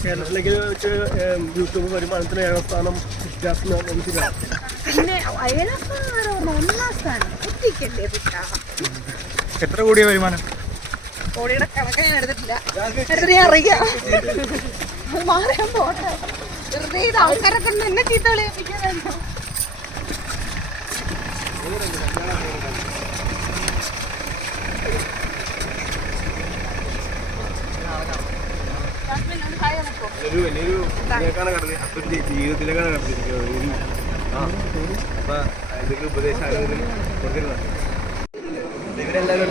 കേരളത്തിലേക്ക് വെച്ച് യൂട്യൂബ് വരുമാനത്തിന് ഏഴാം സ്ഥാനം ജാസ്മിൻ മനസ്സിലായി പിന്നെ ഒന്നാം സ്ഥാനം കുത്തിക്കല്ലേ കുട്ടാ എത്ര കൂടിയ വരുമാനം? കോടിയുടെ കണക്ക് ഞാൻ എടുത്തിട്ടില്ല. എടുത്തിട്ട് ഞാൻ പോട്ടെ. വെറുതെ ഇത് ആൾക്കാരെ കൊണ്ട് എന്നെ ചീത്ത ജീവിതത്തിലേക്കാണ് കടന്നിരിക്കുന്നത് ആ അപ്പൊ ഇതൊക്കെ ഉപദേശം കൊടുക്കരുത്. ഇവരെല്ലാവരും